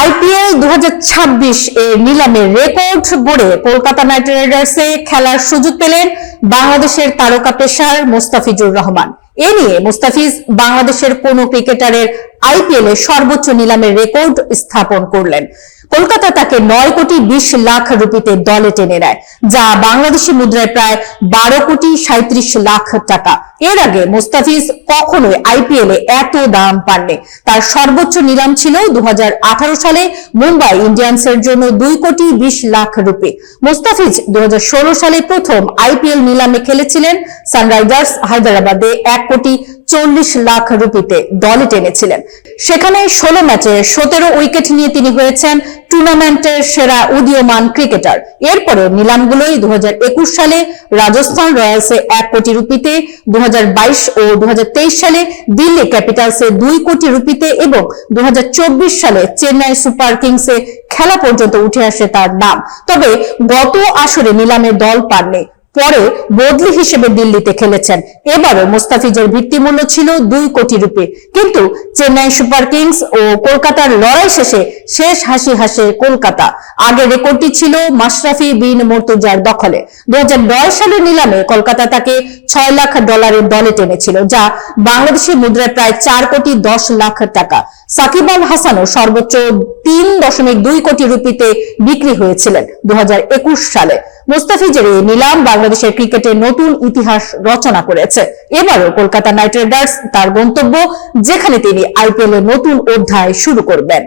IPL দু এর নিলামে রেকর্ড গড়ে কলকাতা নাইট রাইডার্সে খেলার সুযোগ পেলেন বাংলাদেশের তারকা পেশার মোস্তাফিজুর রহমান। এ নিয়ে মুস্তাফিজ বাংলাদেশের কোন ক্রিকেটারের আইপিএল সর্বোচ্চ নিলামের রেকর্ড স্থাপন করলেন। কলকাতা তাকে নয় কোটি বিশ লাখ রুপিতে দলে টেনে নেয়, যা বাংলাদেশি মুদ্রায় প্রায় বারো কোটি সাঁত্রিশ লাখ টাকা। এর আগে মুস্তাফিজ কখনোই আইপিএল এত দাম পাননি। তার সর্বোচ্চ নিলাম ছিল দু হাজার আঠারো সালে মুম্বাই ইন্ডিয়ান্সের জন্য দুই কোটি বিশ লাখ রুপি। মুস্তাফিজ দু সালে প্রথম আইপিএল নিলামে খেলেছিলেন, সানরাইজার্স হায়দ্রাবাদে এক কোটি চল্লিশ লাখ রুপিতে দলে টেনেছিলেন। সেখানে ষোলো ম্যাচে সতেরো উইকেট নিয়ে তিনি হয়েছেন টুর্নামেন্টের সেরা উদীয়মান ক্রিকেটার। এরপরে নিলামগুলোই দু সালে রাজস্থান রয়্যালসে এক কোটি রুপিতে দু হাজার বাইশ ও দু হাজার তেইশ সালে দিল্লি ক্যাপিটালসে দুই কোটি রুপিতে এবং দু হাজার চব্বিশ সালে চেন্নাই সুপার কিংসে খেলা পর্যন্ত উঠে আসে তার নাম। তবে গত আসরে নিলামে দল পাননি। পরে বদলি হিসেবে দিল্লিতে খেলেছেন। এবারও মুস্তাফিজের ভিত্তিমূল্য ছিল দুই কোটি রুপি। কিন্তু চেন্নাই সুপার কিংস ও কলকাতার লড়াই শেষে শেষ হাসি হাসে কলকাতা। আগে রেকর্ডটি ছিল মাশরাফি বিন মর্তুজার দখলে। দু সালের নিলামে কলকাতা তাকে ছয় লাখ ডলারের দলে টেনেছিল, যা বাংলাদেশি মুদ্রায় প্রায় চার কোটি দশ লাখ টাকা। সাকিব আল হাসানও সর্বোচ্চ তিন দশমিক দুই কোটি রুপিতে বিক্রি হয়েছিলেন দু হাজার একুশ সালে। মুস্তাফিজের এই নিলাম বাংলাদেশের ক্রিকেটে নতুন ইতিহাস রচনা করেছে। এবারও কলকাতা নাইট রাইডার্স তার গন্তব্য, যেখানে তিনি আইপিএল এর নতুন অধ্যায় শুরু করবেন।